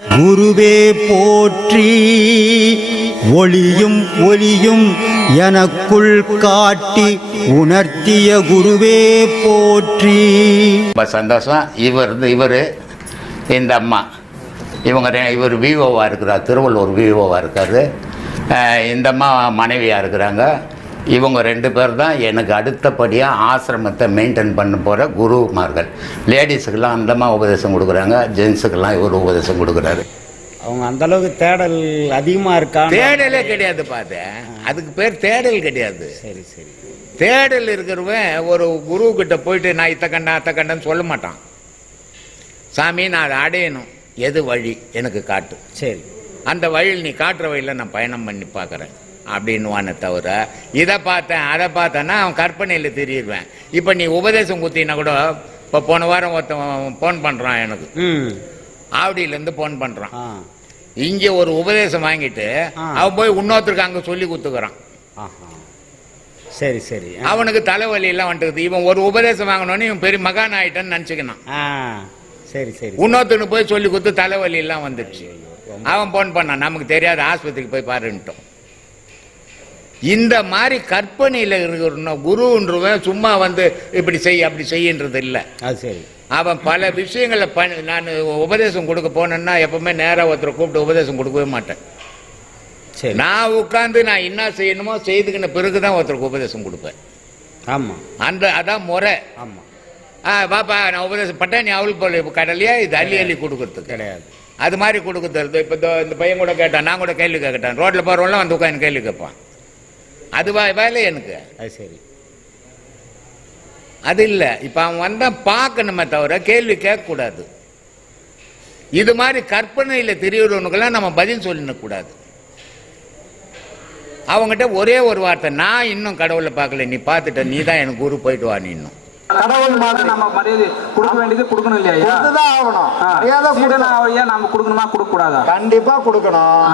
குருவே போற்றி ஒளியும் ஒளியும் எனக்குள் காட்டி உணர்த்திய குருவே போற்றி. ரொம்ப சந்தோஷம். இவர் இந்த அம்மா இவர் விஓவாக இருக்கிறார், திருவள்ளூர் விஓவாக இருக்கார். இந்த அம்மா மனைவியாக இருக்கிறாங்க. இவங்க 2 பேர் தான் எனக்கு அடுத்தபடியாக ஆசிரமத்தை மெயின்டைன் பண்ண போகிற குருமார்கள். லேடிஸுக்கெல்லாம் அந்தம்மா உபதேசம் கொடுக்குறாங்க, ஜென்ஸுக்கெல்லாம் இவர் உபதேசம் கொடுக்குறாரு. அவங்க அந்தளவுக்கு தேடல் அதிகமாக இருக்கா? தேடலே கிடையாது பார்த்தேன், அதுக்கு பேர் தேடல் கிடையாது. சரி சரி. தேடல் இருக்கிறவன் ஒரு குருக்கிட்ட போயிட்டு நான் இத்த கண்டேன்னு சொல்ல மாட்டான். சாமி நான் அதை அடையணும், எது வழி எனக்கு காட்டு, சரி அந்த வழியில் நீ காட்டுற வழியில் நான் பயணம் பண்ணி பார்க்குறேன் அப்படின்வானே தவிர இதை பார்த்தேன் அதை பார்த்தேன்னா அவன் கற்பனையில் தெரியிடுவேன். இப்போ நீ உபதேசம் குத்தினா கூட இப்போ போன வாரம் ஒருத்தன் ஃபோன் பண்ணுறான், எனக்கு ஆவடியிலேருந்து ஃபோன் பண்ணுறான். இங்கே ஒரு உபதேசம் வாங்கிட்டு அவன் போய் இன்னொருத்தருக்கு அங்கே சொல்லி கொடுத்துக்கிறான். சரி சரி. அவனுக்கு தலைவலியெல்லாம் வந்துட்டுது. இவன் ஒரு உபதேசம் வாங்கினோன்னு இவன் பெரிய மகான் ஆகிட்டான்னு நினச்சிக்கணும். சரி சரி. இன்னொருத்தனு போய் சொல்லி கொடுத்து தலைவலி எல்லாம் வந்துடுச்சு. அவன் ஃபோன் பண்ணான், நமக்கு தெரியாத ஆஸ்பத்திரிக்கு போய் பாருன்ட்டோம். இந்த மாதிரி கற்பனையில் இருக்கிற குருன்றவன் சும்மா வந்து இப்படி செய் அப்படி செய்யன்றது இல்லை. அது சரி. அவன் பல விஷயங்களை நான் உபதேசம் கொடுக்க போனேன்னா எப்பவுமே நேராக ஒருத்தரை கூப்பிட்டு உபதேசம் கொடுக்கவே மாட்டேன். சரி. நான் உட்காந்து நான் என்ன செய்யணுமோ செய்துக்கின பிறகுதான் ஒருத்தருக்கு உபதேசம் கொடுப்பேன். ஆமாம், அதான் முறை. ஆமாம். பாப்பா நான் உபதேசம் பட்டேன், நீ அவளுக்கு போல கடலையா இது அள்ளி கொடுக்கறது கிடையாது. அது மாதிரி கொடுக்குறது. இப்போ இந்த பையன் கூட கேட்டான், நான் கூட கேள்வி கேட்டேன். ரோட்டில் போகிறவங்களாம் வந்து உட்காந்து கேள்வி கேட்பான். அது வேலை எனக்கு. அது சரி. அது இல்லை. இப்போ அவன் வந்தால் பார்க்கணுமே தவிர கேள்வி கேட்கக்கூடாது. இது மாதிரி கற்பனையில் தெரியறவனுக்கெல்லாம் நம்ம பதில் சொல்லிடக்கூடாது. அவங்ககிட்ட ஒரே ஒரு வார்த்தை, நான் இன்னும் கடவுளை பார்க்கல, நீ பார்த்துட்ட, நீ தான் எனக்கு குரு, போயிட்டு வா. நீ இன்னும் கடவுள் மாதிரி நம்ம மரியாதை கொடுக்க வேண்டியது கொடுக்கணும் இல்லையா? ஆகணும். மரியாதை நம்ம கொடுக்கணுமா கொடுக்க கூடாதா? கண்டிப்பா கொடுக்கணும்.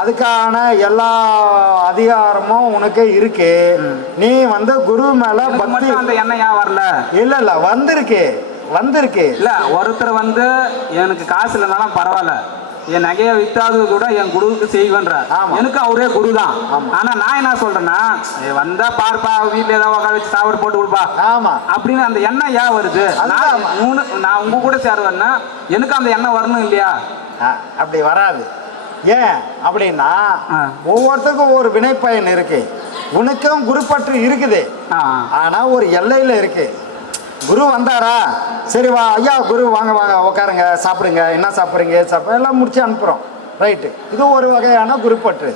அதுக்கான எல்லா அதிகாரமும் உனக்கு இருக்கு. நீ வந்து குரு மேல பக்தி அந்த எண்ணம் ஏன் வரல? இல்ல வந்திருக்கு இல்ல. ஒருத்தர் வந்து எனக்கு காசு இல்லைனாலும் பரவாயில்ல, என் நகையை வித்தாது கூட என் குருவுக்கு செய்வேன்ற. எனக்கு அவரே குரு தான். ஆனா நான் என்ன சொல்றேன்னா, வந்தா பார்ப்பா, வீட்டுல ஏதாவது உட்கார வச்சு சாப்பாடு போட்டு கொடுப்பா, ஆமா அப்படின்னு அந்த எண்ணம் ஏன் வருது? நான் உங்க கூட சேருவேன்னா எனக்கு அந்த எண்ணம் வரணும் இல்லையா? அப்படி வராது. ஏன் அப்படின்னா ஒவ்வொருத்தருக்கும் ஒரு வினைப்பயன் இருக்கு. உனக்கும் குரு பற்று இருக்குது, ஆனா ஒரு எல்லையில இருக்கு. குரு வந்தாரா, சரி வா ஐயா குரு வாங்க வாங்க உட்காருங்க, சாப்பிடுங்க, என்ன சாப்பிட்றீங்க, எல்லாம் முடிச்சு அனுப்புகிறோம். ரைட்டு, இது ஒரு வகையான குருப்பற்று.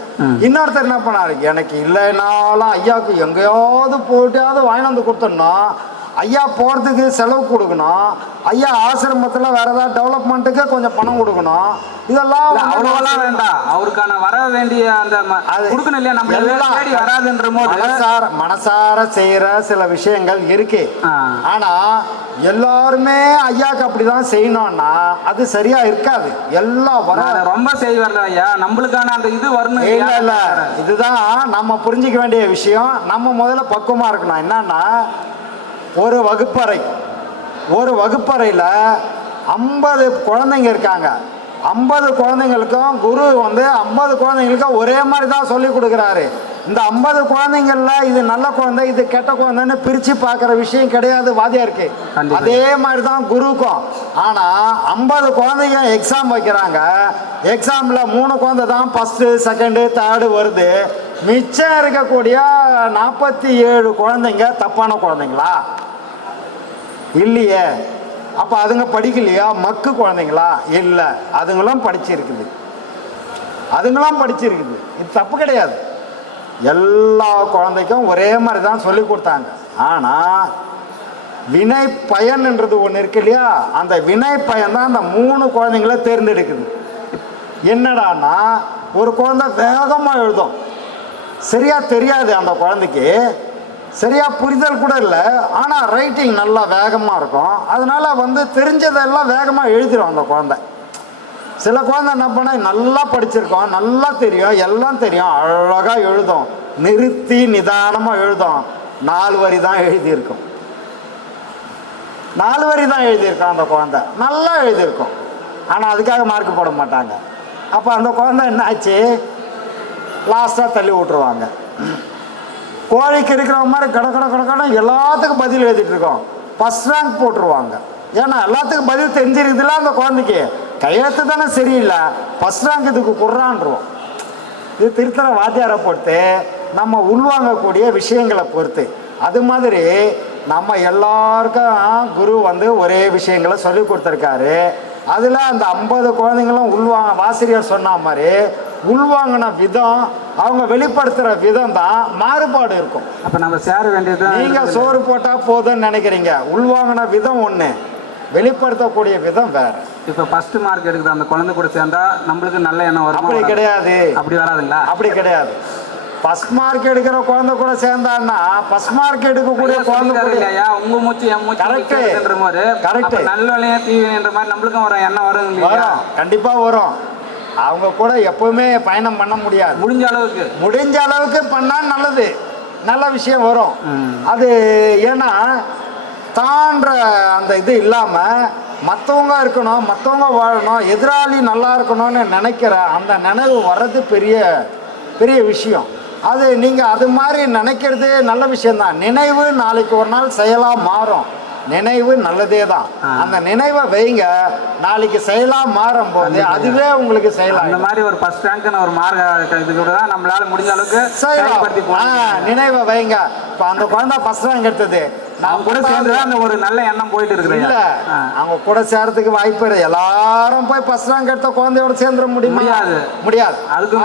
இன்னொருத்தர் என்ன பண்ணாரு, எனக்கு இல்லைனாலும் ஐயாவுக்கு எங்கேயாவது போட்டியாவது வாங்கி வந்து கொடுத்தோம்னா ஐயா போகிறதுக்கு செலவு கொடுக்கணும், ஐயா ஆசிரமத்தில் வேற ஏதாவது டெவலப்மெண்ட்டுக்கு கொஞ்சம் பணம் கொடுக்கணும். இதெல்லாம் அவ்வளோலாம் வேண்டாம். அவருக்கான வர வேண்டிய அந்த அது கொடுக்கணும் இல்லையா? நம்ம எல்லாம் தேடி வராதுன்ற போது மனசார செய்கிற சில விஷயங்கள் இருக்கு. ஆனால் எல்லாருமே ஐயாவுக்கு அப்படிதான் செய்யணும்னா அது சரியா இருக்காது. எல்லாம் வர ரொம்ப செய்வார்ல ஐயா, நம்மளுக்கான அந்த இது வரணும். இல்லை, இதுதான் நம்ம புரிஞ்சிக்க வேண்டிய விஷயம். நம்ம முதல்ல பக்குவமாக இருக்கணும். என்னன்னா, ஒரு வகுப்பறையில் 50 குழந்தைங்க இருக்காங்க. 50 குழந்தைங்களுக்கும் குரு வந்து 50 குழந்தைங்களுக்கும் ஒரே மாதிரி தான் சொல்லி கொடுக்குறாரு. இந்த 50 குழந்தைங்கள்ல இது நல்ல குழந்தை, இது கெட்ட குழந்தைன்னு பிரித்து பார்க்குற விஷயம் கிடையாது வாத்தியாருக்கு. அதே மாதிரி தான் குருக்கும். ஆனால் 50 குழந்தைங்க எக்ஸாம் வைக்கிறாங்க. எக்ஸாமில் 3 குழந்தை தான் ஃபஸ்ட்டு, செகண்டு, தேர்டு வருது. மிச்சம் இருக்கக்கூடிய 47 குழந்தைங்க தப்பான குழந்தைங்களா? இல்லையே. அப்போ அதுங்க படிக்கலையா? மக்கு குழந்தைங்களா? இல்லை, அதுங்களும் படிச்சிருக்குது. இது தப்பு கிடையாது. எல்லா குழந்தைக்கும் ஒரே மாதிரி தான் சொல்லி கொடுத்தாங்க. ஆனால் வினை பயன்ன்றது ஒன்று இருக்கு இல்லையா? அந்த வினை பயன் தான் அந்த 3 குழந்தைங்கள தேர்ந்தெடுக்குது. என்னடான்னா, ஒரு குழந்தை வேகமாக எழுதும், சரியா தெரியாது, அந்த குழந்தைக்கு சரியா புரிதல் கூட இல்லை, ஆனால் ரைட்டிங் நல்லா வேகமாக இருக்கும். அதனால வந்து தெரிஞ்சதெல்லாம் வேகமாக எழுதிடும் அந்த குழந்தை. சில குழந்தை என்ன பண்ண, நல்லா படிச்சிருக்கோம், நல்லா தெரியும், எல்லாம் தெரியும், அழகாக எழுதும், நிறுத்தி நிதானமாக எழுதும். 4 வரி தான் எழுதியிருக்கும். 4 வரி தான் எழுதியிருக்கான் அந்த குழந்தை, நல்லா எழுதியிருக்கும். ஆனால் அதுக்காக மார்க் போட மாட்டாங்க. அப்போ அந்த குழந்தை என்ன ஆச்சு, லாஸ்ட்டாக தள்ளி விட்டுருவாங்க. கோழிக்கு இருக்கிற மாதிரி கடை எல்லாத்துக்கும் பதில் எழுதிட்டு இருக்கோம், ஃபஸ்ட் ரேங்க் போட்டுருவாங்க. ஏன்னா எல்லாத்துக்கும் பதில் தெரிஞ்சிருக்குதுல, அந்த குழந்தைக்கு கையெழுத்து தானே சரியில்லை, ஃபஸ்ட் ரேங்க் இதுக்கு குர்றான்ருவோம். இது திருத்தர வாத்தியாரை பொறுத்து, நம்ம உள்வாங்கக்கூடிய விஷயங்களை பொறுத்து. அது மாதிரி நம்ம எல்லாருக்கும் குரு வந்து ஒரே விஷயங்களை சொல்லி கொடுத்துருக்காரு. அதில் அந்த 50 குழந்தைங்களும் ஆசிரியர் சொன்ன மாதிரி உள்வாங்கின விதம், அவங்க வெளிப்படுத்துகிற விதம் தான் மாறுபாடு இருக்கும். அப்போ நம்ம சேர வேண்டியது, நீங்கள் சோறு போட்டால் போதும்னு நினைக்கிறீங்க, உள்வாங்கின விதம் ஒன்று, வெளிப்படுத்தக்கூடிய விதம் வேறு. இப்போ ஃபர்ஸ்ட் மார்க் எடுக்குது அந்த குழந்தை கூட சேர்ந்தா நம்மளுக்கு நல்ல எண்ணம் வரும்? அப்படி கிடையாது. அப்படி வராதுங்களா? அப்படி கிடையாது. ஃபர்ஸ்ட் மார்க் எடுக்கிற குழந்தை கூட சேர்ந்தான்னா ஃபர்ஸ்ட் மார்க் எடுக்கக்கூடிய குழந்தை இல்லையா, உங்க மூச்சு என் மூச்சு கரெக்ட்ன்ற மாதிரி, கரெக்ட், நல்ல வேலையா தீவின்ற மாதிரி நம்மளுக்கும் ஒரு எண்ணம் வரும் இல்லையா? கண்டிப்பா வரும். அவங்க கூட எப்பவுமே பயணம் பண்ண முடியாது. முடிஞ்ச அளவுக்கு பண்ணா நல்லது, நல்ல விஷயம் வரும். அது ஏன்னா தான்ற அந்த இது இல்லாம மற்றவங்க இருக்கணும், மற்றவங்க வாழணும், எதிராளி நல்லா இருக்கணும்னு நினைக்கிற அந்த நினைவு வர்றது பெரிய பெரிய விஷயம். அது நீங்கள் அது மாதிரி நினைக்கிறது நல்ல விஷயம்தான். நினைவு நாளைக்கு ஒரு நாள் செயலாக மாறும். நினைவு நல்லதே தான். அந்த நினைவை வைங்க, நாளைக்கு செயலாக மாறும் போது அதுவே உங்களுக்கு செயலாக. அந்த மாதிரி ஒரு ஃபர்ஸ்ட் ரேங்க் ஒரு மார்க் இது கூட தான் நம்மளால முடிஞ்ச அளவுக்கு செயல்படுத்தி நினைவை வைங்க. இப்போ அந்த குழந்தை ஃபர்ஸ்ட் ரேங்க் எடுத்தது, நான் கூட சேர்ந்து அந்த ஒரு நல்ல எண்ணம் போயிட்டு இருக்குது. இல்ல, அவங்க கூட சேர்றதுக்கு வாய்ப்பு இல்லை. எல்லாரும் போய் ஃபர்ஸ்ட் ரேங்க் எடுத்த குழந்தையோட சேர்ந்துட முடியாது. அதுக்கு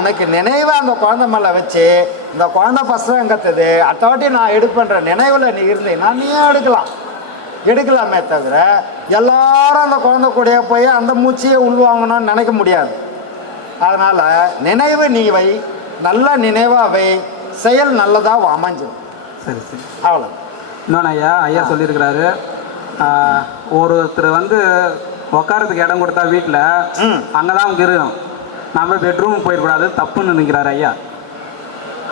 உனக்கு நினைவை அந்த குழந்தை மேல வச்சு, இந்த குழந்தை ஃபர்ஸ்ட் ரேங்க் எடுத்தது அடுத்த வாட்டி நான் எடுப்பேன்ற நினைவுல நீ இருந்தீங்கன்னா நீயே எடுக்கலாமே தவிர எல்லாரும் அந்த குழந்தை கூட போய் அந்த மூச்சியை உள்வாங்கணும்னு நினைக்க முடியாது. அதனால நினைவு நீ வை, நல்ல நினைவா வை, செயல் நல்லதா அமைஞ்சிடும். சரி சரி, அவ்வளோ. இன்னொன்று ஐயா சொல்லியிருக்கிறாரு, ஒருத்தர் வந்து உட்காரத்துக்கு இடம் கொடுத்தா வீட்டில் அங்கே தான் அவங்க இருக்கும், நம்ம பெட்ரூம் போயிடக்கூடாது, தப்புன்னு நினைக்கிறாரு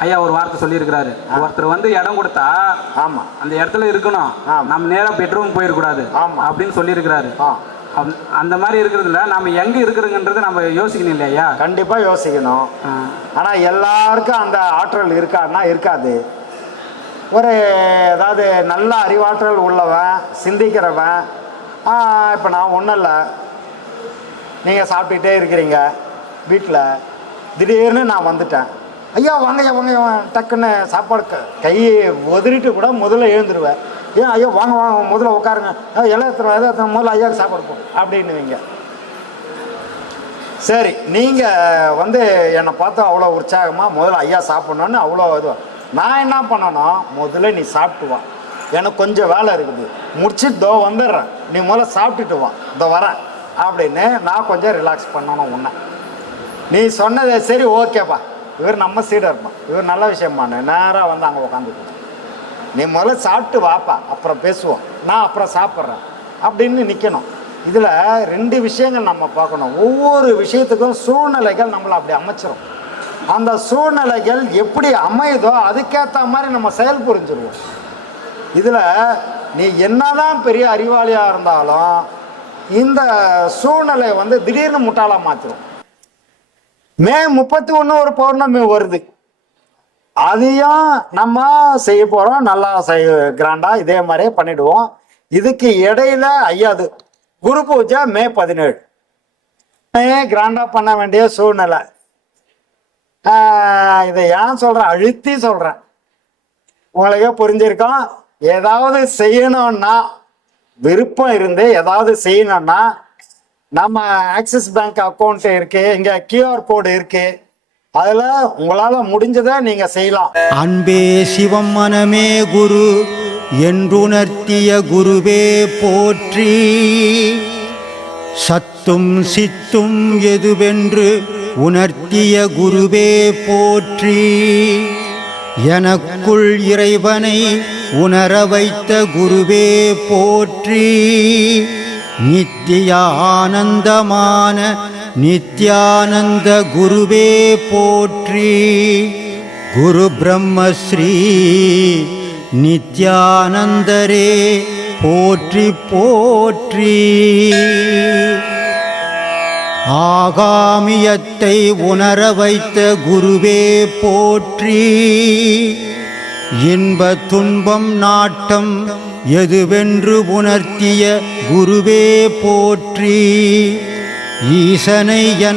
ஐயா ஒரு வார்த்தை சொல்லியிருக்கிறாரு. ஒருத்தர் வந்து இடம் கொடுத்தா ஆமாம் அந்த இடத்துல இருக்கணும், நம்ம நேராக பெட்ரூம் போயிடக்கூடாது அப்படின்னு சொல்லியிருக்கிறாரு. அந்த மாதிரி இருக்கிறதுல நம்ம எங்கே இருக்கிறோங்கன்றதை நம்ம யோசிக்கணும் இல்லையா? கண்டிப்பாக யோசிக்கணும். ஆனால் எல்லாருக்கும் அந்த ஆற்றல் இருக்கான்னா இருக்காது. ஒரு ஏதாவது நல்ல அறிவாற்றல் உள்ளவன், சிந்திக்கிறவன், இப்போ நான் ஒன்றும் இல்லை, நீங்கள் சாப்பிட்டுட்டே இருக்கிறீங்க வீட்டில், திடீர்னு நான் வந்துட்டேன், ஐயா வாங்க வாங்க டக்குன்னு சாப்பாடு கையை உதறிட்டு கூட முதல்ல எழுந்துருவேன். ஏன் ஐயா வாங்க வாங்க முதல்ல உட்காருங்க, எல்லாம் முதல்ல ஐயாவுக்கு சாப்பாடு போடும் அப்படின்னுவீங்க. சரி, நீங்கள் வந்து என்னை பார்த்தா அவ்வளோ உற்சாகமாக முதல்ல ஐயா சாப்பிட்ணுன்னு அவ்வளோ இது. நான் என்ன பண்ணணும், முதல்ல நீ சாப்பிட்டு வா, எனக்கு கொஞ்சம் வேலை இருக்குது, முடிச்சுட்டு தோ வந்துடுறேன், நீ முதல்ல சாப்பிட்டுட்டு வா, இதோ வரேன் அப்படின்னு நான் கொஞ்சம் ரிலாக்ஸ் பண்ணணும். உன்னை நீ சொன்னதே சரி, ஓகேப்பா, இவர் நம்ம சீடர்ப்பா, இவர் நல்ல விஷயம்பான்னு நேராக வந்து அங்கே உட்காந்துக்கணும். நீ முதல்ல சாப்பிட்டு வாப்பா, அப்புறம் பேசுவோம், நான் அப்புறம் சாப்பிட்றேன் அப்படின்னு நிற்கணும். இதில் 2 விஷயங்கள் நம்ம பார்க்கணும். ஒவ்வொரு விஷயத்துக்கும் சூழ்நிலைகள் நம்மளை அப்படி அமைச்சிரும். அந்த சூழ்நிலைகள் எப்படி அமையுதோ அதுக்கேற்ற மாதிரி நம்ம செயல் புரிஞ்சிருவோம். இதில் நீ என்னதான் பெரிய அறிவாளியாக இருந்தாலும் இந்த சூழ்நிலை வந்து திடீர்னு முட்டாளாக மாற்றிடும். மே 31 ஒரு பௌர்ணமி வருது, அதையும் நம்ம செய்ய போகிறோம், நல்லா கிராண்டாக இதே மாதிரியே பண்ணிடுவோம். இதுக்கு இடையில ஐயாது குரு பூஜை மே 17 கிராண்டாக பண்ண வேண்டிய சூழ்நிலை. இதை ஏன் சொல்கிறேன், அழுத்தி சொல்கிறேன், உங்களுக்கே புரிஞ்சிருக்கோம். ஏதாவது செய்யணும்னா, விருப்பம் இருந்து ஏதாவது செய்யணும்னா, நம்ம ஆக்சிஸ் பேங்க் அக்கௌண்ட் இருக்கு, இங்கே கியூஆர் கோடு இருக்கு, அதில் உங்களால் முடிஞ்சதை நீங்கள் செய்யலாம். அன்பே சிவம் மனமே குரு என்றுணர்த்திய குருவே போற்றி. சத்தும் சித்தும் எதுவென்று உணர்த்திய குருவே போற்றி. எனக்குள் இறைவனை உணர வைத்த குருவே போற்றி. நித்திய ஆனந்தமான நித்யானந்த குருவே போற்றி. குரு பிரம்மஸ்ரீ நித்யானந்தரே போற்றி போற்றி. ஆகாமியத்தை உணர வைத்த குருவே போற்றி. இன்ப துன்பம் நாட்டம் எதுவென்று உணர்த்திய குருவே போற்றி. ஈசனை